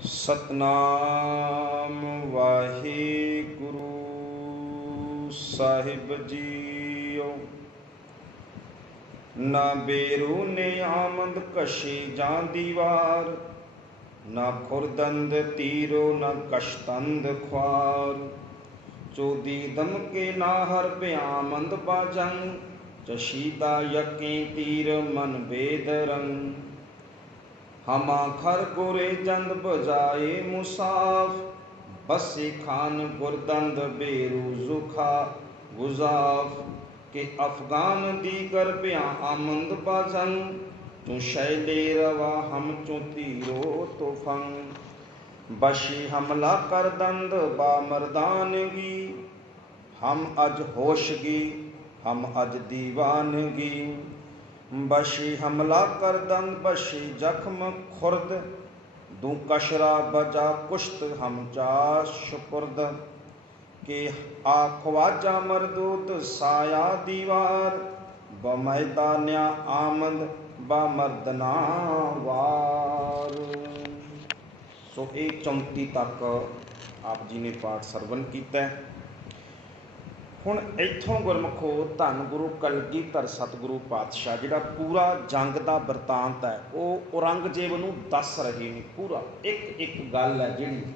सतनाम वाहिगुरु साहिब जीओ। ना बेरू ने आमद कशे जा दीवार, ना खुरदंद तीरो न कशतंद ख्वार। चौदी दम के नाहर ब्यामंद बाजंग, चशीदा यकें तीर मन बेद रंग। हमा खर गोरे जंद बजाए मुसाफ, बसे खान गुरदंद बेरू जुखा गुजाफ। के अफगान दीगर ब्या आमंद बाजंग, तू शैले रवा हम चो तीरो तुफंग। बशी हमला कर दंद बा मर्दानगी, हम अज होशगी हम अज दीवानगी। बशी हमला कर दंद बशी जख्म खुर्द, दू कशरा बजा कुश्त हम चा शुपुर्द। के आ ख्वाजा मरदूत साया दीवार, ब मैदान्या आमद ब मर्दना वार। सो ये 34 तक आप जी ने पाठ सरवण किया। हुण इत्थों गुरमुखो धन गुरु कलगीधर सतगुरु पातशाह जिहड़ा पूरा जंग का वरतांत है वो औरंगजेब नूं दस रहे ने। पूरा एक एक गल है जिहड़ी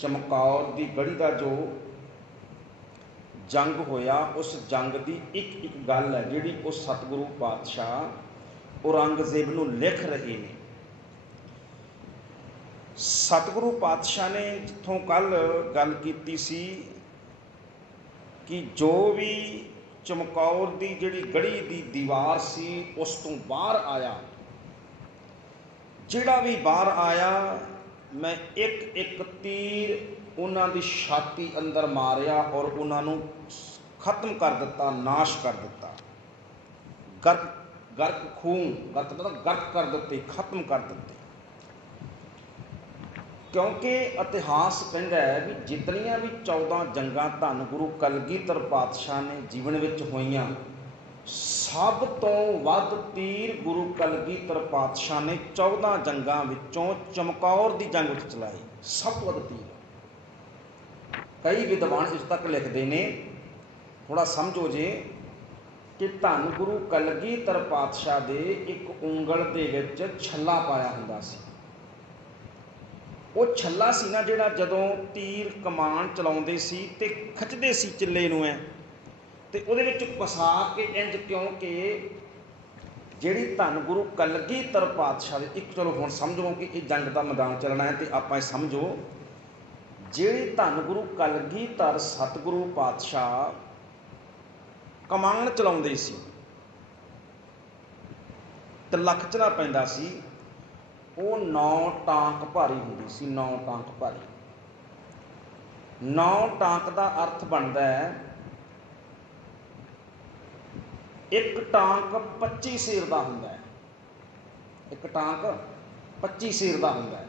चमकौर की गढ़ी का जो जंग होया, उस जंग की एक एक गल है जिहड़ी वो सतगुरु पातशाह औरंगजेब नूं लिख रहे ने। सतगुरु पातशाह ने जिथों कल गल कीती सी कि जो भी चमकौर की जिहड़ी गढ़ी की दीवार सी उस तो बाहर आया, जिहड़ा भी बाहर आया मैं एक एक तीर उन्हां दी छाती अंदर मारिया और उन्होंने खत्म कर दिता, नाश कर दिता। गर्क गर्क खून गर्क मतलब गर्क कर दिते, खत्म कर दिते। क्योंकि इतिहास कहता है भी जितनियां भी 14 जंगां धन गुरु कलगीधर पातशाह ने जीवन विच होईयां, सब तो वध तीर गुरु कलगीधर पातशाह ने 14 जंगां विचों चमकौर की जंग विच चलाई। सब तो वध तीर। कई विद्वान इस तक लिखते हैं, थोड़ा समझो जे कि धन गुरु कलगीधर पातशाह दे एक उंगल दे विच छल्ला पाया हुंदा सी। वो छल्ला सी ना जिहड़ा जदों तीर कमान चलाउंदे सी ते खिचदे सी चिल्ले नूं ऐ ते उहदे विच फसा के इंज, क्योंकि जिहड़ी धन गुरु कलगीधर पातशाह दे एक, चलो हुण समझो कि ये जंग का मैदान चलना है तो आपां समझो जिहड़ी धन गुरु कलगीधर सतगुरु पातशाह कमान चलाउंदे सी ते लखचना पैंदा सी, वो 9 टांक भारी होंदी सी। 9 टांक भारी। 9 टांक का अर्थ बनता है एक टांक 25 सेर का होंदा है। एक टांक 25 सेर का होंदा है।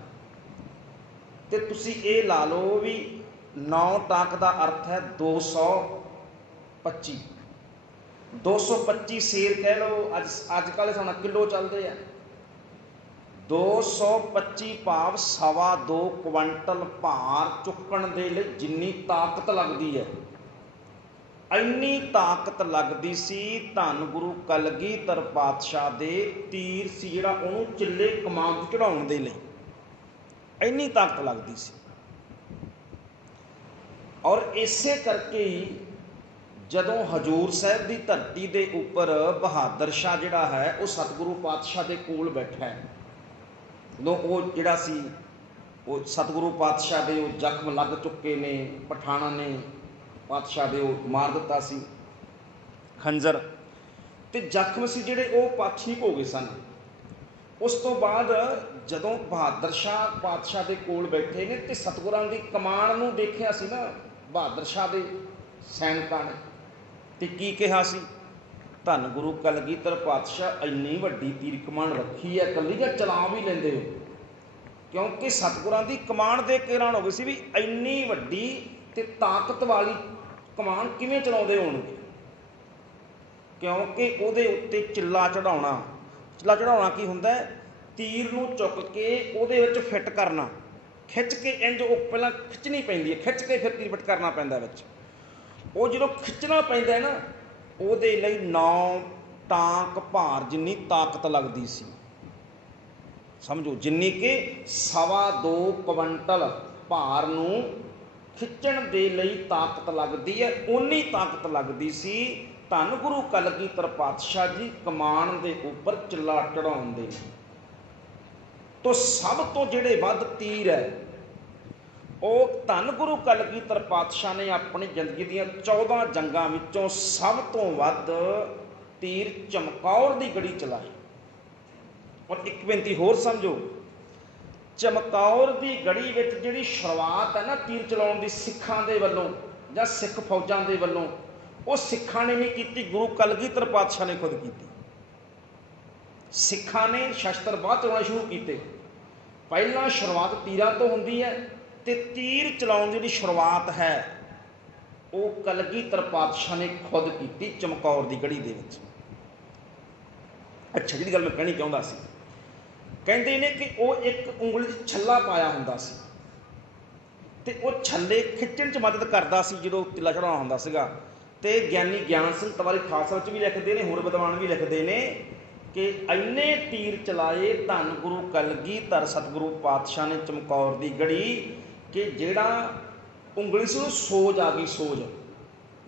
तो तुसी ये ला लो भी 9 टांक का अर्थ है 225। 225 सेर कह लो, अजकल साडा किलो चलते हैं। 225 भाव 2.25 क्विंटल भार चुकण दे लई जिन्नी ताकत लगती है, इन्नी ताकत लगती सी धन गुरु कलगीधर पातशाह दे तीर सी जिहड़ा उहनूं चिल्ले कमान ते चढ़ाउण दे लई, इन्नी ताकत लगती सी। और इसे करके ही जदों हजूर साहब की धरती के उपर बहादुर शाह जिहड़ा है वो सतगुरु पातशाह के कोल बैठा है, जो वो जिहड़ा सी वो सतगुरु पातशाह के वो जख्म लग चुके ने, पठाणा ने पातशाह दे मार दिता सी खंजर, तो जख्म से जिहड़े वो ठीक हो गए सन। उस तो बाद जदों बहादुर शाह पातशाह के कोल बैठे ने तो सतगुरां दी कमान नूं देखिया सी ना बहादुर शाह के सैनिकां ने, ते की कहा सी धन गुरु कलगीधर पातशाह इन्नी वड्डी तीर कमान रखी है, कल्ली या चला भी लेंदे हो, क्योंकि सतगुरां दी कमान देख के हैरान हो गई सी भी इन्नी वड्डी ते ताकत वाली कमान किवें चलाउंदे होणगे। क्योंकि उहदे उत्ते चिल्ला चढ़ाउणा की हुंदा है, तीर नूं चुक के उहदे विच फिट करना, खिच के इंज वो पहला खिंचनी पैंदी है, खिच के फिर तीर फिट करना पैंदा विच। वो जो खिंचना पैंदा है ना, ਉਹਦੇ ਲਈ 9 टांक भार जिन्नी ताकत लगती सी। समझो जिन्नी कि 2.25 क्विंटल भार नूं खिੱਚਣ ਦੇ ਲਈ ताकत लगती है, उन्नी ताकत लगती सी धन गुरु कलगीधर पातशाह जी कमान के उपर चिल्ला चढ़ाउण दे। तो सब तो ਜਿਹੜੇ ਵੱਧ तीर है ਉਹ ਧੰਨ ਗੁਰੂ ਕਲਗੀਧਰ ਪਾਤਸ਼ਾਹ ਨੇ ਆਪਣੀ ਜ਼ਿੰਦਗੀ ਦੀਆਂ 14 ਜੰਗਾਂ ਵਿੱਚੋਂ ਸਭ ਤੋਂ ਵੱਧ ਤੀਰ ਚਮਕੌਰ ਦੀ ਗੜੀ ਚਲਾਈ। ਔਰ ਇੱਕ ਬੇਨਤੀ ਹੋਰ ਸਮਝੋ, ਚਮਕੌਰ ਦੀ ਗੜੀ ਵਿੱਚ ਜਿਹੜੀ ਸ਼ੁਰੂਆਤ ਹੈ ਨਾ ਤੀਰ ਚਲਾਉਣ ਦੀ ਸਿੱਖਾਂ ਦੇ ਵੱਲੋਂ ਜਾਂ ਸਿੱਖ ਫੌਜਾਂ ਦੇ ਵੱਲੋਂ, ਉਹ ਸਿੱਖਾਂ ਨੇ ਨਹੀਂ ਕੀਤੀ, ਗੁਰੂ ਕਲਗੀਧਰ ਪਾਤਸ਼ਾਹ ਨੇ ਖੁਦ ਕੀਤੀ। ਸਿੱਖਾਂ ਨੇ ਸ਼ਸਤਰ ਬਾਅਦ ਚਲਾਉਣਾ ਸ਼ੁਰੂ ਕੀਤੇ, ਪਹਿਲਾਂ ਸ਼ੁਰੂਆਤ ਤੀਰਾਂ ਤੋਂ ਹੁੰਦੀ ਹੈ ਤੇ तीर चलाउण की शुरुआत है वो कलगीधर पातशाह ने खुद की चमकौर की गढ़ी दे विच। अच्छा, जी गल मैं कहनी चाहता सी, कहते ने कि वो एक उंगली च छल्ला पाया हुंदा सी ते वो छल्ले खिੱਚਣ च मदद करता सी जो तिला चढ़ाउणा हुंदा सीगा। ते ज्ञानी ज्ञान सिंह तवारी खालसा विच भी लिखते हैं, होर विद्वान भी लिखते हैं कि इन्ने तीर चलाए धन गुरु कलगीधर सतगुरु पातशाह ने चमकौर की गढ़ी कि जेड़ा उंगली से सोज आ गई, सोज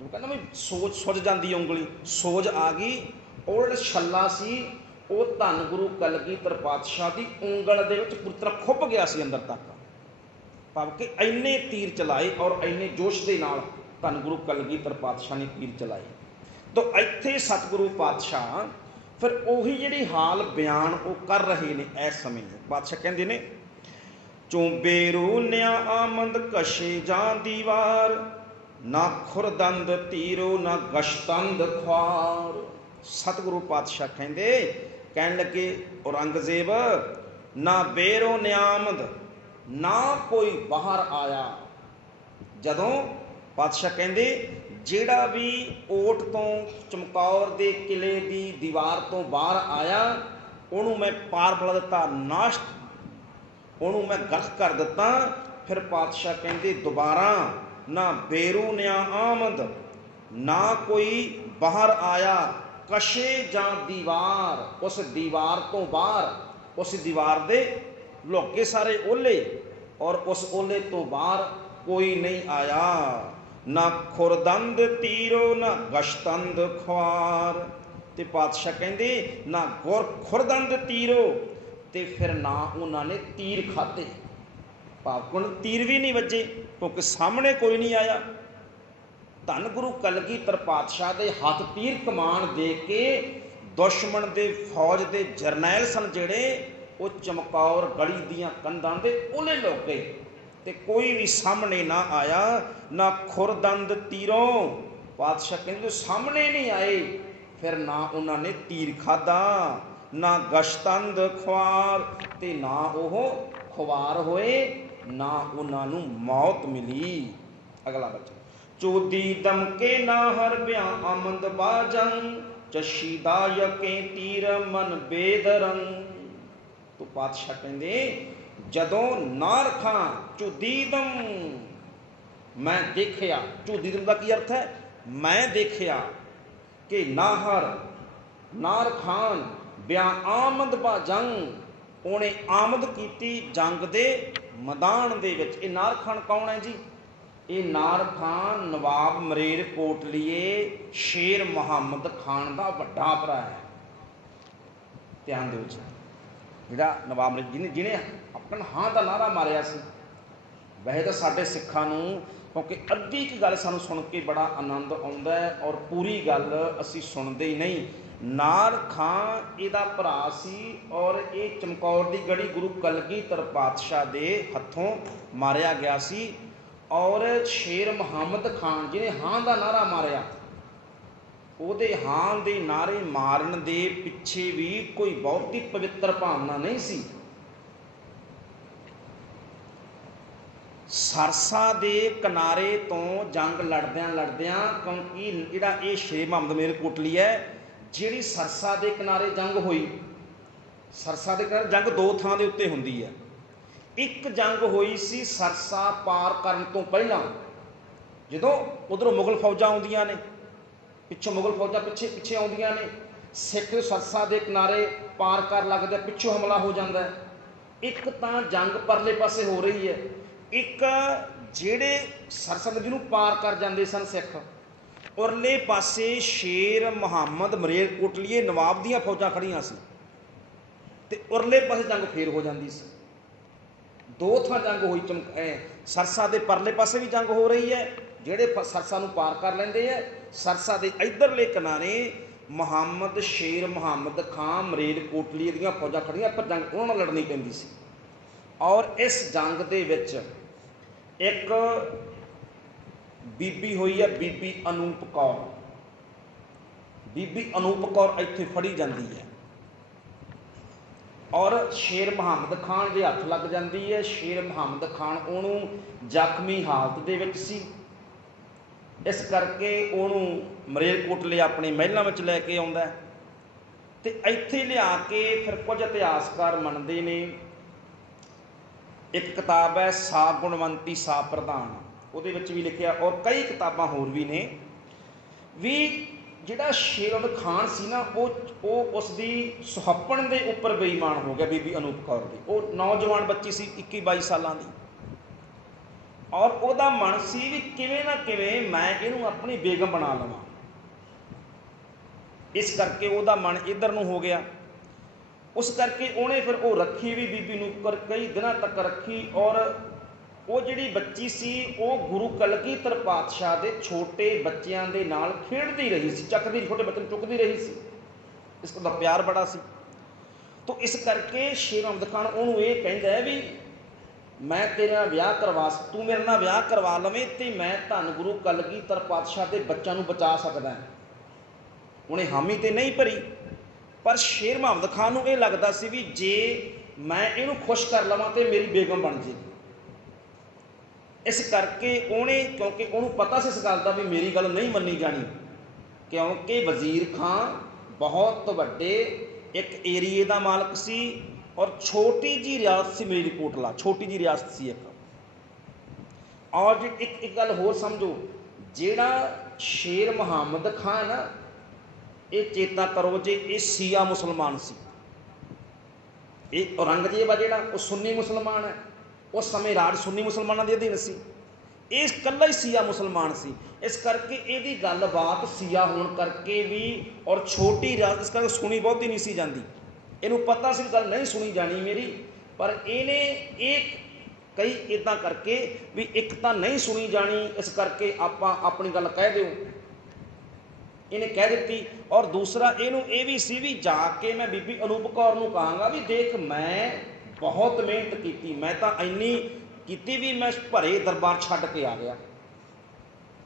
कहना भी सोज सुज जाती है उंगली, सोज आ गई। और जो छल्ला सी वो धन गुरु कलगीधर पातशाह की उंगल दे विच पूरी तरह खुप गया सी अंदर तक, भाव कि इन्ने तीर चलाए और इन्ने जोश के नाल धन गुरु कलगीधर पातशाह ने तीर चलाए। तो इत्थे सतगुरु पातशाह फिर उही जिहड़ी हाल बयान वो कर रहे ने इस समय। पातशाह कहंदे ने चोबे रूनिया आमद कशे जा दीवार, ना खुरदंद तीरो ना गशतंद ख्वार। सतगुरु पातशाह कहंदे कहन लगे औरंगजेब ना बेरो न्यामद ना कोई बाहर आया। जदों पातशाह कहंदे जेड़ा भी ओट तो चमकौर दे किले दी दीवार तो बाहर आया उहनूं मैं पार बला दिता, नाश ਉਹਨੂੰ मैं गर्क कर दिता। फिर पातशाह कहते दोबारा ना बेरू न्या आमद ना कोई बाहर आया, कशे जा दीवार उस दीवार तो बाहर, उस दीवार दे लोके सारे ओले और उस ओले तो बाहर कोई नहीं आया। ना खुरदंद तीरो ना गशतंद ख्वार। ते पातशाह कहते ना खुरदंद तीरो ते फिर ना उन्होंने तीर खाते, भाव तीर भी नहीं वजे क्योंकि सामने कोई नहीं आया। धन गुरु कलगीधर पातशाह के हाथ तीर कमान दे के दुश्मन के फौज के जरनैल सन जेड़े वो चमकौर गढ़ी दियां कंधां दे ओले लुक गए ते कोई भी सामने ना आया। ना खुरदंद तीरों, पातशाह कहते सामने नहीं आए, फिर ना उन्होंने तीर खादा, ना गशतंद ख्वार ते ना वो ख्वार होए, ना उन्होंने मौत मिली। अगला बच्चा चोदी दमके ना हर ब्या आमद बाजंग, चशीदा यके तीर मन बेदरंग। तो पातशाह कहते जदों नार खां चुदीदम मैं देखिया, चुदीदम का की अर्थ है मैं देखिया कि नाहर नार खान ब्या आमद बा जंग उन्हें आमद की जंग दे मैदान दे विच। ये नार खान कौन है जी? ये नार खान नवाब मरेर कोटलीए शेर मुहम्मद खान का वड्डा भरा है। ध्यान दो जिहड़ा नवाब मरेर जिन्हें अपना हाँ का नारा मारिया सी। वैसे तो साडे सिखां नूं क्योंकि अद्धी की गल सानूं सुन के बड़ा आनंद आउंदा है और पूरी गल असीं सुनते ही नहीं। नार खां इहदा भरा सी और ये चमकौर की गढ़ी गुरु कलगीधर पातशाह के हथों मारिया गया सी। और शेर मुहम्मद खान जिन्हें हाँ का नारा मारिया, ਉਹਦੇ ਹਾਂ ਦੇ नारे मारन दे पिछे भी कोई बहुत ही पवित्र भावना नहीं सी। सरसा दे किनारे तो जंग लड़द्यां लड़द्यां, क्योंकि जिहड़ा ये शेर मुहम्मद मेरे कोटली है, जिहड़ी सरसा दे किनारे जंग हुई, सरसा दे किनारे जंग दो थां दे उत्ते हुंदी है। एक जंग हुई सी सरसा पार करन तो पहला, जदों उधरों मुगल फौजां आउंदियां ने, पिछों मुगल फौजां पिछे पिछे आउंदियां ने, सिख सरसा के किनारे पार कर लगदे, पिछों हमला हो जाता है। एक तां जंग परले पासे हो रही है, एक ਜਿਹੜੇ सरसा नदी नूं पार कर जाते सन सिख, उरले पासे शेर मुहम्मद मलेरकोटलीए नवाब दियां फौजां खड़ियां सी, ते उरले पासे जंग फेर हो जाती सी। दो थां जंग हुई, सरसा के परले पासे भी जंग हो रही है, ਜਿਹੜੇ सरसा नूं पार कर लेंदे है, सरसा के इधरले किनारे मुहम्मद शेर मुहम्मद खां मलेरकोटली दियां फौजां खड़ियां, पर जंग उन्हां नाल लड़नी पैंदी सी। और इस जंग दे विच एक बीबी हुई है, बीबी अनूप कौर। बीबी अनूप कौर इत्थे फड़ी जाती है और शेर मुहम्मद खान के हत्थ लग जाती है। शेर मुहम्मद खान उन्होंने जख्मी हालत दे विच सी, इस करके उन्होंने मलेरकोटले अपने महलों में लैके आउंदा है, ते इत्थे लिया के फिर कुछ इतिहासकार मनते ने। एक किताब है सा गुणवंती सा प्रधान, उहदे विच भी लिखिया, और कई किताबां होर भी ने भी जिहड़ा शेर खान सी ना, वो उसकी सुहप्पण के उपर बेईमान हो गया बीबी अनूप कौर की। वो नौजवान बच्ची सी 21-22 सालों की, और वह मन सी भी किवें ना किवें मैं इहनूं अपनी बेगम बना लवां, इस करके वह मन इधर नूं हो गया। उस करके उन्हें फिर वो रखी भी बीबी नूप कई दिनों तक रखी, और वो जिहड़ी बच्ची सी वो गुरु कलगीधर पातशाह के छोटे बच्चों के नाल खेडदी रही सी, चकदी, छोटे बच्चों को चुकती रही सी, इसका प्यार बड़ा सी। तो इस करके शेर मुहम्मद खान उन्होंने ये कहता है भी मैं तेरा विआह करवा, तू मेरे नाल विआह करवा लवें तो मैं धन गुरु कलगीधर पातशाह के बच्चों को बचा सकदा। उन्हें हामी तो नहीं भरी, पर शेर मुहम्मद खान को यह लगता सी भी जे मैं इनू खुश कर लवां तो मेरी बेगम बन जाएगी। इस करके उन्हें, क्योंकि उन्होंने पता से इस गल का भी मेरी गल नहीं मनी जानी, क्योंकि वजीर खान बहुत वड्डे एक एरिए का मालक सी, और छोटी जी रियासत सी मलेरकोटला, छोटी जी रियासत सी एक। और एक गल होर समझो, जिहड़ा शेर मुहम्मद खान ना, ये चेता करो जे ये सिया मुसलमान सी, ये औरंगजेब आ जिहड़ा वो सुन्नी मुसलमान है, उस समय राज सुन्नी मुसलमानों के अधीन सी, ये कल्ला ही सिया मुसलमान सी। इस करके यदी गलबात सिया होने करके भी, और छोटी राज इस करके सुनी बहुती नहीं सी जाती, इनू पता सी गल नहीं सुनी जानी मेरी, पर इन्हें एक कई इदा करके भी एक तो नहीं सुनी जानी, इस करके आप अपनी गल कह दो, इन्हें कह दी। और दूसरा इनू ये भी सी भी जाके मैं बीबी अनूप कौर नूं कहांगा भी देख मैं बहुत मेहनत की, मैं तो इन्नी की भी मैं भरे दरबार छड्ड के आ गया,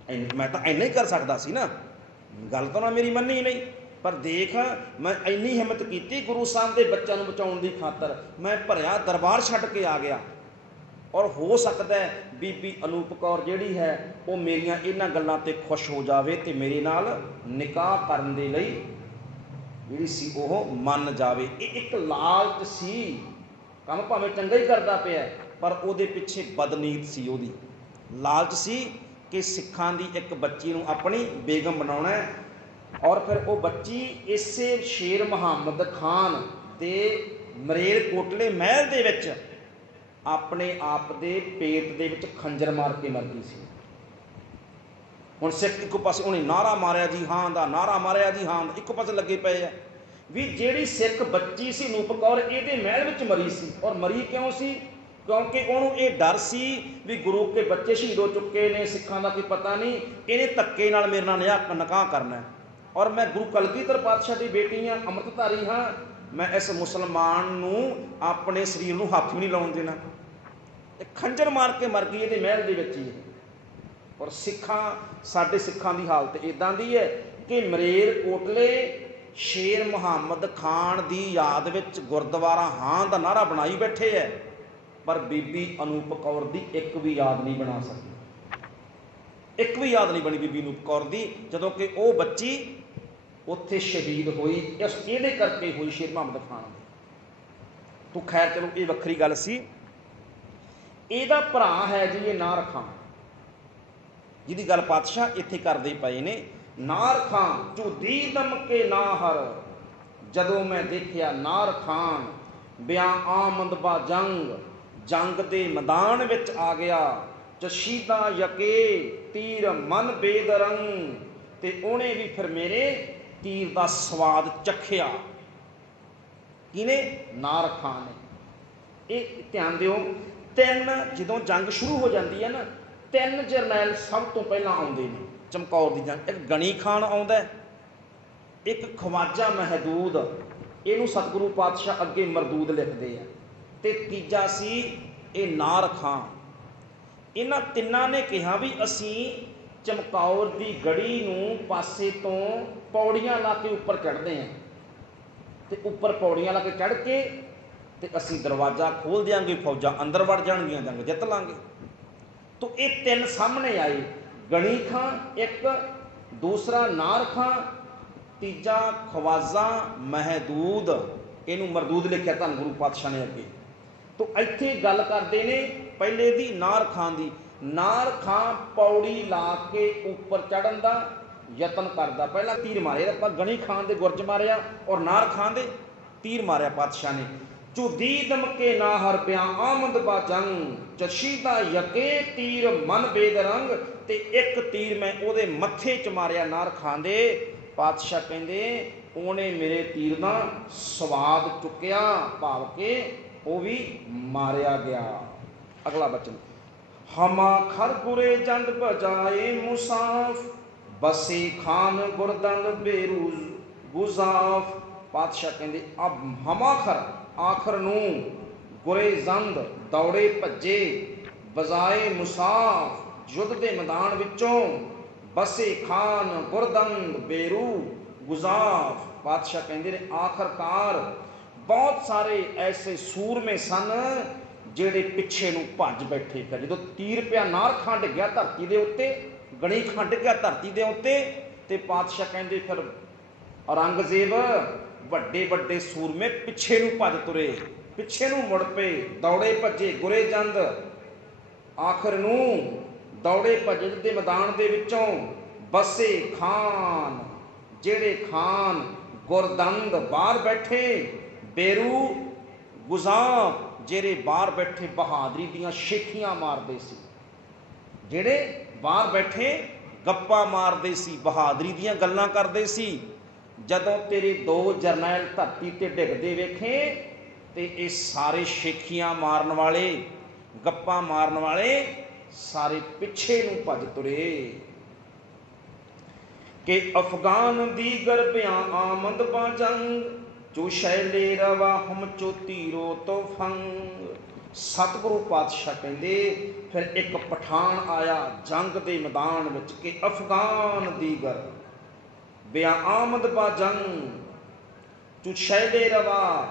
मैं तो इन्ना ही कर सकता सी ना, गल तो ना मेरी मनी नहीं, पर देख मैं इन्नी हिम्मत की गुरु साहब के बच्चों को बचाने की खातर, मैं भरिया दरबार छड्ड के आ गया। और हो सकता है बीबी अनूप कौर जिहड़ी है वो मेरिया इन्हां गल्लां ते खुश हो जाए तो मेरे नाल निकाह करन दे लई जिहड़ी सी ओह मन जाए। ये एक लालच सी, काम भावें चंगा ही करदा पिया पर उहदे पिछे बदनीत सी, उहदी लालच सी कि सिखां दी एक बच्ची नूं अपनी बेगम बनाउणा है। और फिर वो बच्ची इसे शेर मुहम्मद खान दे मलेरकोटले महल दे विच अपने आप दे पेट दे विच खंजर मार के मर गई सी। हुण सिख एक पासे उन्हें नारा मारिया जी हां दा, नारा मारिया जी हां, एक पासे लगे पे है भी जिहड़ी सिख बच्ची सी अनूप कौर इहदे महल विच मरी सी। और मरी क्यों सी? क्योंकि उन्होंने ये डर सी भी गुरु के बच्चे शहीद हो चुके ने, सिखां दा कोई पता नहीं, इन्हें धक्के नाल मेरे नाल निकाह करना है, और मैं गुरु कलगीधर पातशाह की बेटी हाँ, अमृतधारी हाँ, मैं इस मुसलमान नूं अपने शरीर नूं हत्थ भी नहीं लाउण देना। खंजर मार के मर गई ये महल के विच ही। और सिखां साडे सिखां की हालत इदां दी है कि मलेरकोटले शेर मुहम्मद खान की याद विच गुरद्वारा हां दा नारा बनाई बैठे है, पर बीबी अनूप कौर की एक भी याद नहीं बना सकी, एक भी याद नहीं बनी बीबी अनूप कौर की, जदों कि वो बच्ची उत्थे शहीद हुई इस ये करके हुई शेर मुहम्मद खान। तो खैर चलो ये वक्री गल सी। ਇਹਦਾ ਭਰਾ है जी ये नार खां, ਜਿਹਦੀ ਗੱਲ ਪਾਤਸ਼ਾਹ ਇੱਥੇ ਕਰਦੇ ਪਏ ਨੇ। नार खां ਝੁੱਦੀ ਦਮਕੇ ਨਾ ਹਰ, ਜਦੋਂ ਮੈਂ ਦੇਖਿਆ ਨਾਰ ਖਾਨ ਬਿਆਂ ਆਮਦ ਬਾ ਜੰਗ, ਜੰਗ ਦੇ ਮੈਦਾਨ ਵਿੱਚ ਆ ਗਿਆ। ਚਸ਼ੀਦਾ ਯਕੇ ਤੀਰ ਮਨ ਬੇਦਰੰਗ, ਤੇ ਉਹਨੇ ਵੀ ਫਿਰ ਮੇਰੇ ਤੀਰ ਦਾ ਸਵਾਦ ਚੱਖਿਆ। ਕਿਹਨੇ? ਨਾਰ ਖਾਨ ਨੇ। ਇਹ ਧਿਆਨ ਦਿਓ, ਤਿੰਨ ਜਦੋਂ ਜੰਗ ਸ਼ੁਰੂ ਹੋ ਜਾਂਦੀ ਹੈ ਨਾ, ਤਿੰਨ ਜਰਨੈਲ ਸਭ ਤੋਂ ਪਹਿਲਾਂ ਆਉਂਦੇ ਨੇ ਚਮਕੌਰ ਦੀ ਜੰਗ। ਇੱਕ ਗਣੀ ਖਾਨ ਆਉਂਦਾ, ਇੱਕ ਖਵਾਜਾ ਮਹਿਦੂਦ, ਇਹਨੂੰ ਸਤਿਗੁਰੂ ਪਾਤਸ਼ਾਹ ਅੱਗੇ ਮਰਦੂਦ ਲਿਖਦੇ ਆ, ਤੇ ਤੀਜਾ ਸੀ ਇਹ ਨਾਰ ਖਾਂ। ਇਹਨਾਂ ਤਿੰਨਾਂ ਨੇ ਕਿਹਾ ਵੀ ਅਸੀਂ ਚਮਕੌਰ ਦੀ ਗੜੀ ਨੂੰ ਪਾਸੇ ਤੋਂ ਪੌੜੀਆਂ ਲਾ ਕੇ ਉੱਪਰ ਚੜ੍ਹਦੇ ਹਾਂ, ਤੇ ਉੱਪਰ ਪੌੜੀਆਂ ਲਾ ਕੇ ਚੜ੍ਹ ਕੇ ਤੇ ਅਸੀਂ ਦਰਵਾਜ਼ਾ ਖੋਲ੍ਹ ਦਿਆਂਗੇ, ਫੌਜਾਂ ਅੰਦਰ ਵੜ ਜਾਣਗੀਆਂ, ਜੰਗ ਜਿੱਤ ਲਾਂਗੇ। ਤੋ ਇਹ ਤਿੰਨ ਸਾਹਮਣੇ ਆਏ, ਗਣੀ ਖਾਂ ਇੱਕ, ਦੂਸਰਾ ਨਾਰ ਖਾਂ, ਤੀਜਾ ਖਵਾਜਾ ਮਹਿਦੂਦ। ਇਹਨੂੰ ਮਰਦੂਦ ਲਿਖਿਆ ਧੰਨ ਗੁਰੂ ਪਾਤਸ਼ਾਹ ਨੇ ਅੱਗੇ। ਤੋ ਇੱਥੇ ਗੱਲ ਕਰਦੇ ਨੇ ਪਹਿਲੇ ਦੀ, ਨਾਰ ਖਾਂ ਦੀ। ਨਾਰ ਖਾਂ ਪੌੜੀ ਲਾ ਕੇ ਉੱਪਰ ਚੜ੍ਹਨ ਦਾ ਯਤਨ ਕਰਦਾ। ਪਹਿਲਾਂ ਤੀਰ ਮਾਰੇ, ਆਪਾਂ ਗਣੀ ਖਾਨ ਦੇ ਗੁਰਜ ਮਾਰਿਆ ਔਰ ਨਾਰ ਖਾਂ ਦੇ ਤੀਰ ਮਾਰਿਆ ਪਾਤਸ਼ਾਹ ਨੇ। ਝੁੱਦੀ ਦਮਕੇ ਨਾ ਹਰ ਬਿਆਂ ਆਮਦ ਬਾ ਜੰਗ, ਚਸ਼ੀਦਾ ਯਕੇ ਤੀਰ ਮਨ ਬੇਦਰੰਗ, ਤੇ ਇੱਕ ਤੀਰ ਮੈਂ ਉਹਦੇ ਮੱਥੇ 'ਚ ਮਾਰਿਆ ਨਾਰ ਖਾਂ ਦੇ। ਪਾਤਸ਼ਾਹ ਕਹਿੰਦੇ ਉਹਨੇ ਮੇਰੇ ਤੀਰ ਦਾ ਸਵਾਦ ਚੁੱਕਿਆ, ਭਾਵ ਕਿ ਉਹ ਵੀ ਮਾਰਿਆ ਗਿਆ। ਅਗਲਾ ਬਚਨ, ਹਮਾ ਖਰ ਗੁਰੇ ਜੰਦ ਬਜਾਏ ਮੁਸਾਫ, ਬਸੇ ਖਾਨ ਗੁਰਦੰਦ ਬੇਰੂਜ਼ ਗੁਜ਼ਾਫ। ਪਾਤਸ਼ਾਹ ਕਹਿੰਦੇ ਅਬ ਹਮਾਖਰ, ਆਖਰ ਨੂੰ, ਗੁਰੇ ਜੰਦ ਦੌੜੇ ਭੱਜੇ, ਬਜਾਏ ਮੁਸਾਫ ਯੁੱਧ ਦੇ ਮੈਦਾਨ ਵਿੱਚੋਂ, ਬਸੇ ਖਾਨ ਗੁਰਦੰਦ ਬੇਰੂ ਗੁਜ਼ਾਫ। ਪਾਤਸ਼ਾਹ ਕਹਿੰਦੇ ਨੇ ਆਖਰਕਾਰ ਬਹੁਤ ਸਾਰੇ ਐਸੇ ਸੂਰਮੇ ਸਨ ਜਿਹੜੇ ਪਿੱਛੇ ਨੂੰ ਭੱਜ ਬੈਠੇ। ਫਿਰ ਜਦੋਂ ਤੀਰ ਪਿਆ, ਨਾਰ ਖਾਂ ਡਿੱਗਿਆ ਧਰਤੀ ਦੇ ਉੱਤੇ, ਗਣੀ ਖਾਂ ਡਿੱਗਿਆ ਧਰਤੀ ਦੇ ਉੱਤੇ, ਤੇ ਪਾਤਸ਼ਾਹ ਕਹਿੰਦੇ ਫਿਰ ਔਰੰਗਜ਼ੇਬ ਵੱਡੇ ਵੱਡੇ ਸੂਰਮੇ ਪਿੱਛੇ ਨੂੰ ਭੱਜ ਤੁਰੇ, ਪਿੱਛੇ ਨੂੰ ਮੁੜ ਪਏ, ਦੌੜੇ ਭੱਜੇ। ਗੁਰੇ ਜੰਦ ਆਖਰ ਨੂੰ ਦੌੜੇ ਭੱਜੇ ਦੇ ਮੈਦਾਨ ਦੇ ਵਿੱਚੋਂ, ਬਸੇ ਖਾਨ ਜਿਹੜੇ ਖਾਨ ਗੁਰਦੰਦ ਬਾਹਰ ਬੈਠੇ, ਬੇਰੂ ਗੁਜ਼ਾਫ ਜਿਹੜੇ ਬਾਹਰ ਬੈਠੇ ਬਹਾਦਰੀ ਦੀਆਂ ਸ਼ੇਖੀਆਂ ਮਾਰਦੇ ਸੀ, ਜਿਹੜੇ ਬਾਹਰ ਬੈਠੇ ਗੱਪਾਂ ਮਾਰਦੇ ਸੀ, ਬਹਾਦਰੀ ਦੀਆਂ ਗੱਲਾਂ ਕਰਦੇ ਸੀ। ਜਦੋਂ ਤੇਰੇ ਦੋ ਜਰਨੈਲ ਧਰਤੀ ਤੇ ਡਿੱਗਦੇ ਵੇਖੇ ਤੇ ਇਹ ਸਾਰੇ ਸ਼ੇਖੀਆਂ ਮਾਰਨ ਵਾਲੇ, ਗੱਪਾਂ ਮਾਰਨ ਵਾਲੇ ਸਾਰੇ ਪਿੱਛੇ ਨੂੰ ਭੱਜ ਤੁਰੇ। ਕਿ ਅਫਗਾਨ ਦੀ ਗਰਬਿਆਂ ਆਮਦ ਬਾ ਜੰਗ, ਜੋ ਸ਼ੈਲੇ ਰਵਾ ਹਮ ਚੋ ਤੀਰੋ ਤੋਂ ਫੰਗ। ਸਤਿਗੁਰੂ ਪਾਤਸ਼ਾਹ ਕਹਿੰਦੇ ਫਿਰ ਇੱਕ ਪਠਾਨ ਆਇਆ ਜੰਗ ਦੇ ਮੈਦਾਨ ਵਿੱਚ, ਕਿ ਅਫਗਾਨ ਦੀ ਗਰ ਬਿਆਂ ਆਮਦ ਬਾ ਜੰਗ, ਜੋ ਸ਼ੈਲੇ ਰਵਾ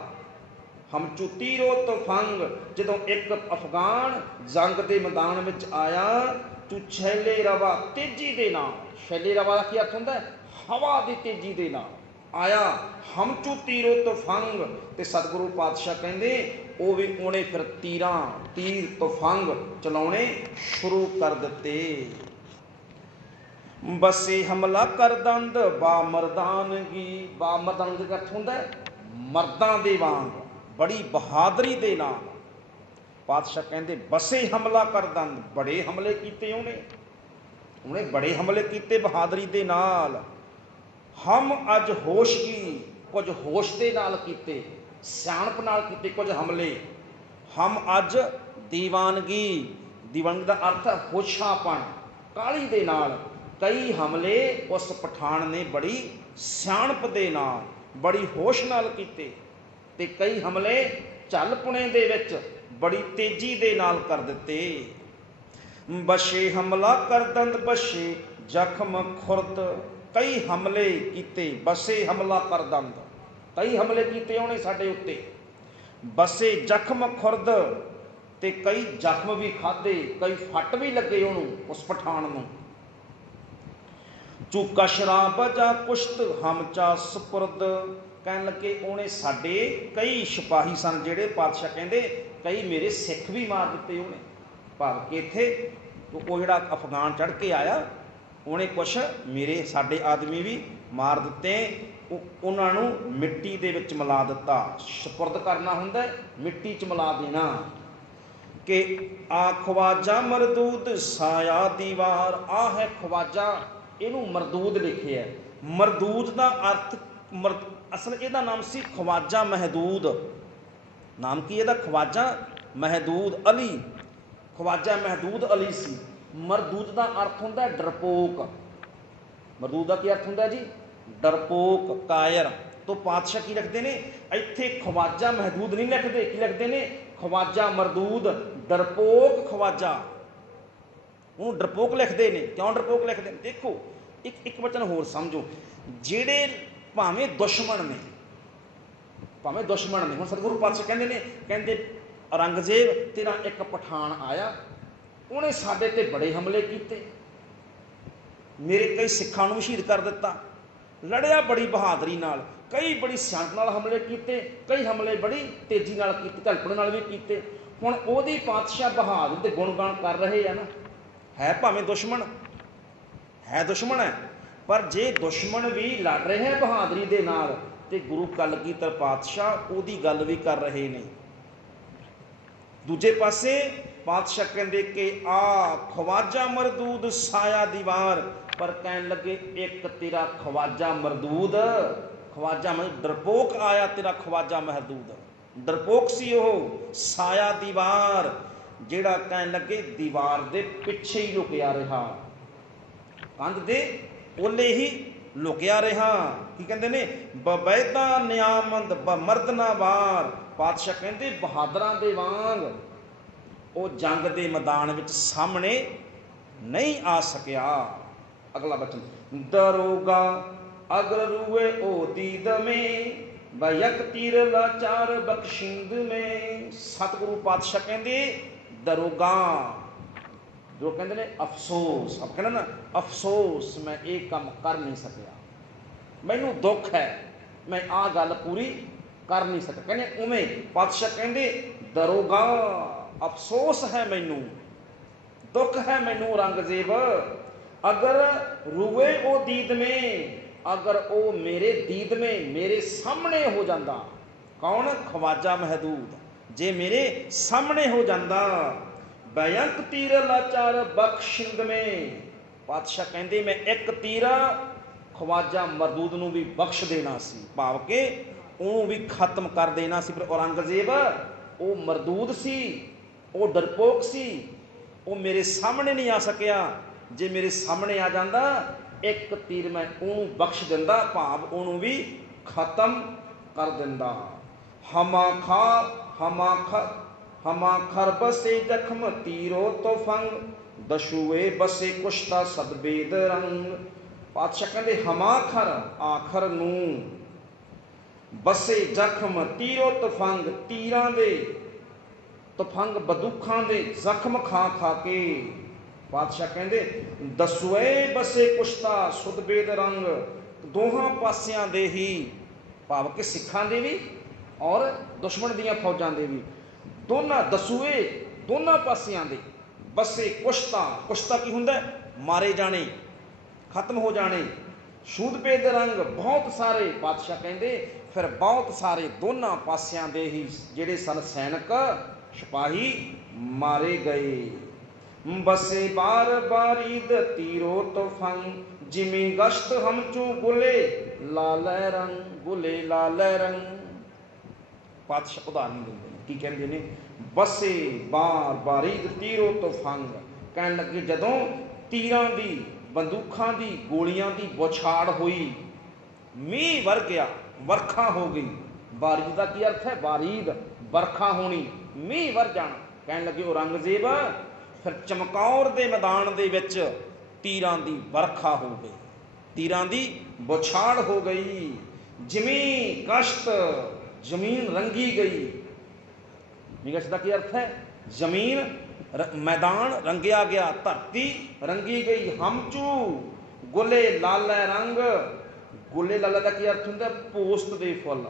ਹਮ ਚੋ ਤੀਰੋ ਤੋਂ ਫੰਗ। ਜਦੋਂ ਇੱਕ ਅਫਗਾਨ ਜੰਗ ਦੇ ਮੈਦਾਨ ਵਿੱਚ ਆਇਆ, ਤੂੰ ਛੈਲੇ ਰਵਾ ਤੇਜ਼ੀ ਦੇ ਨਾਲ, ਛੈਲੇ ਰਵਾ ਦਾ ਕੀ ਅਰਥ ਹੁੰਦਾ? ਹਵਾ ਦੀ ਤੇਜ਼ੀ ਦੇ ਨਾਲ ਆਇਆ। ਹਮ ਚੂ ਤੀਰੋ ਤੁਫੰਗ, ਤੇ ਸਤਿਗੁਰੂ ਪਾਤਸ਼ਾਹ ਕਹਿੰਦੇ ਉਹ ਵੀ ਉਹਨੇ ਫਿਰ ਤੀਰ ਤੁਫੰਗ ਚਲਾਉਣੇ ਸ਼ੁਰੂ ਕਰ ਦਿੱਤੇ। ਬਸੇ ਹਮਲਾ ਕਰ ਦੰਦ ਬਾ ਮਰਦਾਨਗੀ, ਬਾ ਮਰਦਾਨਗੀ ਦਾ ਅਰਥ ਹੁੰਦਾ ਮਰਦਾਂ ਦੇ ਵਾਂਗ, ਬੜੀ ਬਹਾਦਰੀ ਦੇ ਨਾਲ। ਪਾਤਸ਼ਾਹ ਕਹਿੰਦੇ ਬਸੇ ਹਮਲਾ ਕਰ ਦੰਦ, ਬੜੇ ਹਮਲੇ ਕੀਤੇ ਉਹਨੇ ਬੜੇ ਹਮਲੇ ਕੀਤੇ ਬਹਾਦਰੀ ਦੇ ਨਾਲ। ਹਮ ਅੱਜ ਹੋਸ਼ ਕੀ, ਕੁਝ ਹੋਸ਼ ਦੇ ਨਾਲ ਕੀਤੇ, ਸਿਆਣਪ ਨਾਲ ਕੀਤੇ ਕੁਝ ਹਮਲੇ। ਹਮ ਅੱਜ ਦੀਵਾਨਗੀ, ਦੀਵਾਨਗੀ ਦਾ ਅਰਥ ਹੈ ਹੋਸ਼ਾਪਣ, ਕਾਹਲੀ ਦੇ ਨਾਲ ਕਈ ਹਮਲੇ ਉਸ ਪਠਾਨ ਨੇ ਬੜੀ ਸਿਆਣਪ ਦੇ ਨਾਲ, ਬੜੀ ਹੋਸ਼ ਨਾਲ ਕੀਤੇ, ਤੇ ਕਈ ਹਮਲੇ ਝੱਲਪੁਣੇ ਦੇ ਵਿੱਚ ਬੜੀ ਤੇਜ਼ੀ ਦੇ ਨਾਲ ਕਰ ਦਿੱਤੇ। ਬਸ਼ੇ ਹਮਲਾ ਕਰ ਦੰਦ ਬਸ਼ੇ ਜ਼ਖਮ ਖੁਰਦ, ਕਈ ਹਮਲੇ ਕੀਤੇ। ਬਸੇ ਹਮਲਾ ਕਰ ਦੰਦ, ਕਈ ਹਮਲੇ ਕੀਤੇ ਉਹਨੇ ਸਾਡੇ ਉੱਤੇ। ਬਸੇ ਜ਼ਖਮ ਖੁਰਦ, ਤੇ ਕਈ ਜ਼ਖਮ ਵੀ ਖਾਧੇ, ਕਈ ਫੱਟ ਵੀ ਲੱਗੇ ਉਹਨੂੰ, ਉਸ ਪਠਾਨ ਨੂੰ। ਚੂ ਕਸ਼ਰਾ ਬਜਾ ਕੁਸ਼ਤ ਹਮ ਚਾ ਸਪੁਰਦ, ਕਹਿਣ ਲੱਗੇ ਉਹਨੇ ਸਾਡੇ ਕਈ ਸਿਪਾਹੀ ਸਨ ਜਿਹੜੇ, ਪਾਤਸ਼ਾਹ ਕਹਿੰਦੇ ਕਈ ਮੇਰੇ ਸਿੱਖ ਵੀ ਮਾਰ ਦਿੱਤੇ ਉਹਨੇ, भाव कि इत्थे वो जिहड़ा अफगान चढ़ के आया उन्हें कुछ मेरे साडे आदमी भी मार दिते, उन्होंने मिट्टी दे विच मिला दिता। सपुरद करना हुंदा मिट्टी च मिला देना कि आ ख्वाजा मरदूद साया दीवार। आ है ख्वाजा, इनू मरदूद लिखे है। मरदूद का अर्थ असल इहदा नाम सी ख्वाजा महदूद। नाम की इहदा ख्वाजा महदूद अली, ख्वाजा महदूद अली सी। मरदूद का अर्थ हुंदा डरपोक। मरदूद का की अर्थ हुंदा जी? डरपोक, कायर। तो पातशाह की लिखते हैं इत्थे ख्वाजा महदूद नहीं लिखते, की लिखते हैं ख्वाजा मरदूद, डरपोक ख्वाजा। वो डरपोक लिखते हैं। क्यों डरपोक लिखते हैं? देखो एक वचन होर समझो, जेड़े भावें दुश्मन ने, भावें दुश्मन ने, हुण सतगुरु पातशाह कहते औरंगजेब तेरा एक पठान आया, उन्हें साडे ते बड़े हमले किए, मेरे कई सिखां नूं शहीद कर दिता, लड़िया बड़ी बहादरी नाल, कई बड़ी सियाणप नाल हमले किए, कई हमले बड़ी तेजी नाल कीते, धड़पण नाल भी कीते। हुण ओहदी पातशाह बहादुर दे गुणगान कर रहे हैं ना, है भावें दुश्मन है, दुश्मन है, पर जे दुश्मन भी लड़ रहे हैं बहादरी दे नाल ते गुरु कलगीधर पातशाह ओहदी गल भी कर रहे ने। दूजे पासे पातशाह कहते कि आ ख्वाजा मरदूद साया दीवार, पर कहन लगे एक तेरा ख्वाजा मरदूद, ख्वाजा मतलब डरपोक आया तेरा ख्वाजा महदूद, डरपोक सी ओह, साया दीवार जेड़ा कहन लगे दीवार दे पिछे ही लुकिया रहा, कंध दे ओले ही लुकिया रहा। की कहते ने बबैदा नियामंद बमर्दना वार। पातशाह कहते बहादरां दे वांग वो जंग दे मैदान विच सामने नहीं आ सकिया। अगला बचन दरोगा अगर रुए ओ दीद में बयक तीर लाचार बख्शिंद में। सतगुरु पातशाह कहते दरोगा जो कहते ने अफसोस, अब कहना ना अफसोस मैं एक काम कर नहीं सकिया, मैनू दुख है मैं आ गल पूरी कर नहीं सका। कहने उमें पातशाह कहते दरोगा अफसोस है मैनू, दुख है मैनू औरंगजेब, अगर रुए ओ दीद में, अगर ओ मेरे दीद में मेरे सामने हो जाता। कौन? ख्वाजा महदूद, जे मेरे सामने हो जाता। भयंक तीर लाचार बख्शिंद में। पातशाह कहते मैं एक तीर ख्वाजा मरदूद नूं भी बख्श देना सी, भाव के उन्होंने भी खत्म कर देना सी। पर औरंगजेब वो मरदूद सी, वो डरपोक सी, वो मेरे सामने नहीं आ सकिया। जे मेरे सामने आ जाता एक तीर मैं उन्होंने बख्श दिंदा, भाव उन्होंने भी खत्म कर दिंदा। हमा खर बसे जख्म तीरो तो फंग, दशुए बसे कुश्ता सदबेद रंग। पातशाह कहते हमा खर आखर नूं, बसे जख्म तीरो तफंग, तीरां दे तफंग बंदूखां दे जख्म खा खा के। पातशाह कहते दसुए बसे कुश्ता सुदबेद रंग, दोहां पासियां दे ही, भाव के सिखां दे भी और दुश्मन दियां फौजां दे भी, दोनों दसूए दोनों पासियां दे बसे कुश्ता, कुश्ता की हुंदा मारे जाने, खत्म हो जाने, सूदबेद रंग बहुत सारे। पातशाह कहते फिर बहुत सारे दोनों पासियां दे ही जेड़े सन सैनिक सिपाही मारे गए। बसे बार बारीद तीरो तो फंग, जिमी गश्त हम चू गुले लाल रंग, गुले लाल रंग। पातशाह उदाहरण देंगे की कहते हैं बसे बार बारीद तीरो तो फंग, कह लगे जदों तीरां दी बंदूखां दी गोलियां दी बौछाड़ हुई, मीह वर गया, वर्खा हो गई। बारीद का की अर्थ है? बारीद बरखा होनी, मीह वर जाना। कह लगे औरंगजेब फिर चमकौर के मैदान दे विच तीरां दी बरखा हो गई, तीरां दी बौछाड़ हो गई। जमी कश्त जमीन रंगी गई। निगश्त का की अर्थ है? जमीन मैदान रंगिया गया, धरती रंगी गई। हमचू गुले लाल रंग, गुले लाल का की अर्थ होंगे पोस्त दे फुल,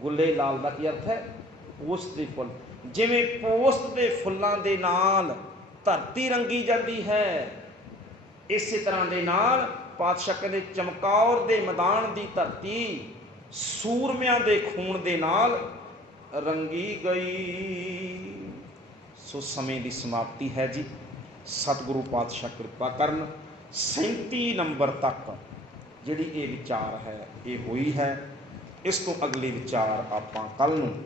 गुले लाल का की अर्थ है? पोस्त दे फुल। ਜਿਵੇਂ ਪੋਸਤ ਦੇ ਫੁੱਲਾਂ ਦੇ ਨਾਲ ਧਰਤੀ ਰੰਗੀ ਜਾਂਦੀ ਹੈ, ਇਸੇ ਤਰ੍ਹਾਂ ਦੇ ਨਾਲ ਪਾਤਸ਼ਾਹ ਕਹਿੰਦੇ ਚਮਕੌਰ ਦੇ ਮੈਦਾਨ ਦੀ ਧਰਤੀ ਸੂਰਮਿਆਂ ਦੇ ਖੂਨ ਦੇ ਨਾਲ ਰੰਗੀ ਗਈ। ਸੋ ਸਮੇਂ ਦੀ ਸਮਾਪਤੀ ਹੈ ਜੀ। ਸਤਿਗੁਰੂ ਪਾਤਸ਼ਾਹ ਕਿਰਪਾ ਕਰਨ 37 ਨੰਬਰ ਤੱਕ ਜਿਹੜੀ ਇਹ ਵਿਚਾਰ ਹੈ ਇਹ ਹੋਈ ਹੈ। ਇਸ ਤੋਂ ਅਗਲੇ ਵਿਚਾਰ ਆਪਾਂ ਕੱਲ੍ਹ ਨੂੰ